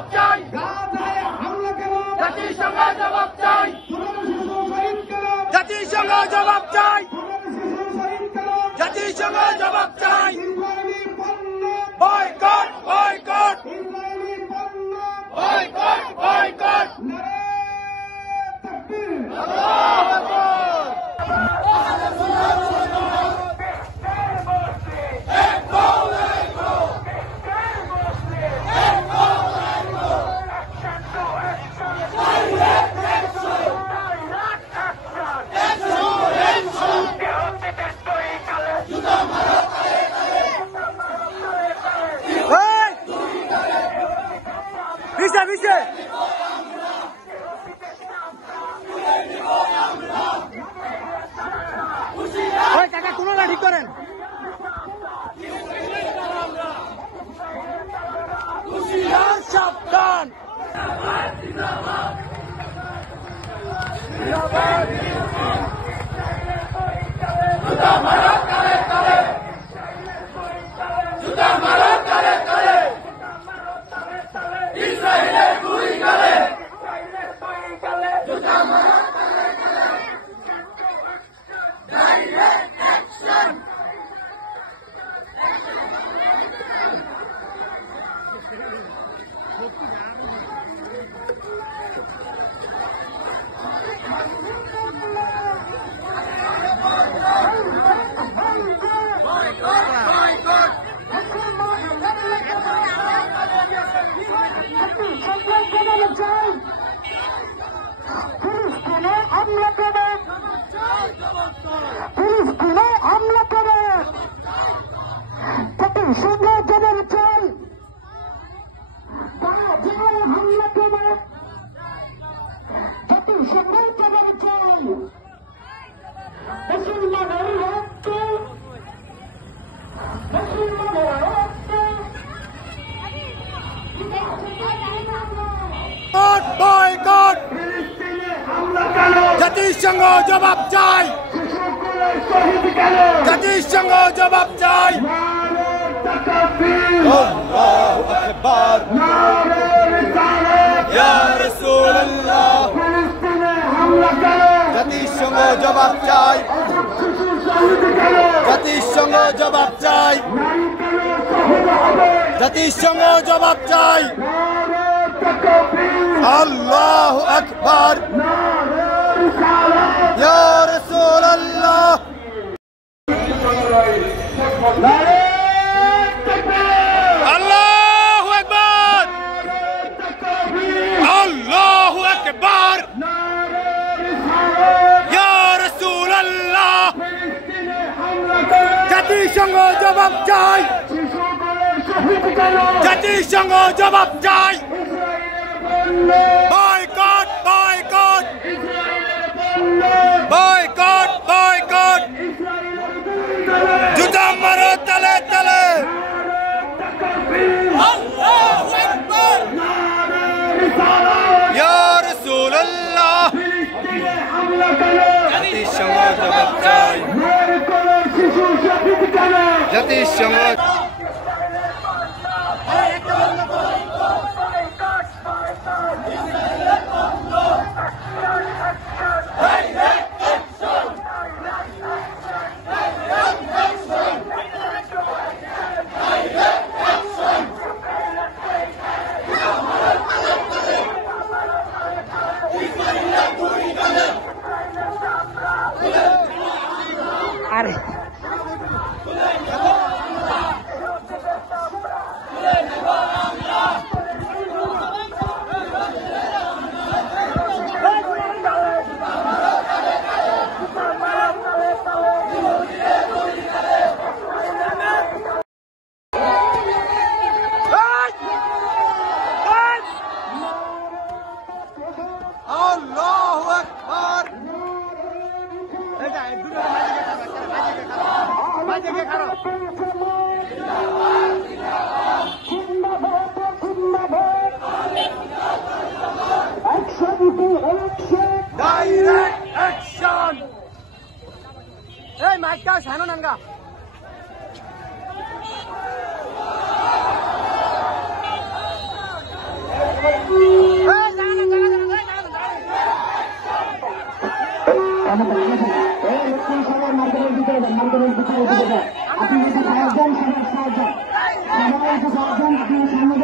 জবাব চাই, গাজায় হামলা কেন, জাতিসংঘ জবাব চাই, শিশু শহীদ কেন, জাতিসংঘ জবাব চাই, শিশু শহীদ কেন, জাতিসংঘ জবাব চাই। ইসরায়েলি পণ্য, বয়কট বয়কট ইসরায়েলি পণ্য, বয়কট বয়কট। নারে তাকবীর। আল্লাহু আকবার। পিছে পিছে ওই কাকা কোনটা ঠিক করেন। সাবধান। বয়কট। জাতিসংঘ জবাব চাই, জাতিসংঘ জবাব চাই। আল্লাহু আকবার, ইয়া রাসূলুল্লাহ। জাতিসংঘ জবাব চাই, জাতিসংঘ জবাব চাই, জাতিসংঘ জবাব চাই। আল্লাহু আকবার, ইয়া রাসূলুল্লাহ। আল্লাহু আকবার, আল্লাহু আকবার, ইয়া রাসূলুল্লাহ। জাতিসংঘ জবাব চাই, জাতিসংঘ জবাব চাই। Boycott boycott, boycott boycott. জুতা মারো তলে তলে। আল্লাহু আকবার, ইয়া রাসূলুল্লাহ। জাতিসংঘ জবাব চাই, জাতিসংঘ। আরে আল্লাহু আকবার। Direct action. এই মাইকটা শানো নাঙ্গা। মার্কেটের ভিতরে যান, মার্কেটের ভিতরে যান। আপনি যদি সাহায্য সবার সাহায্য, সবাই একটু সাহায্য, আপনি সামনে